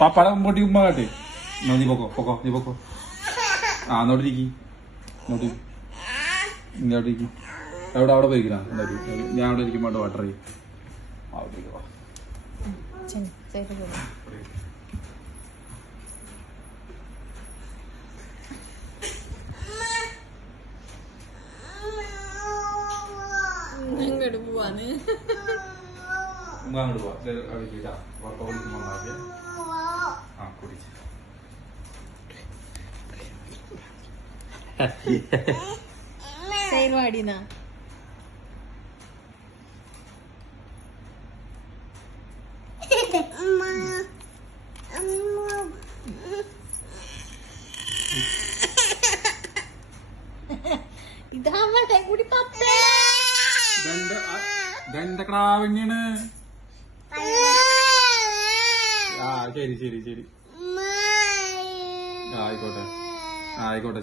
പപ്പട പൊട്ടി ഉമ്മ കാട്ടെ. നീ പൊക്കോ പൊക്കോ നീ പൊക്കോ. ആ നോട്ടിരിക്കി ഇങ്ങോട്ടിരിക്കും. എവിടെ അവിടെ പോയിരിക്കണ ഞാൻ അവിടെ ഇരിക്കുമ്പോ വാട്ടർ ചെയ്യും. അവിടേക്ക് വാ. അങ്ങോട്ട് പോവാന്ന് അങ്ങോട്ട് പോവാ. ആ കുടിച്ചു. സൈർവാടിനാ ഇതാവട്ടെ കൂടി പത്തേ ദണ്ടക്രാവന്നെയാണ്. ആ ശരി ശരി ശരി ആയിക്കോട്ടെ ആയിക്കോട്ടെ.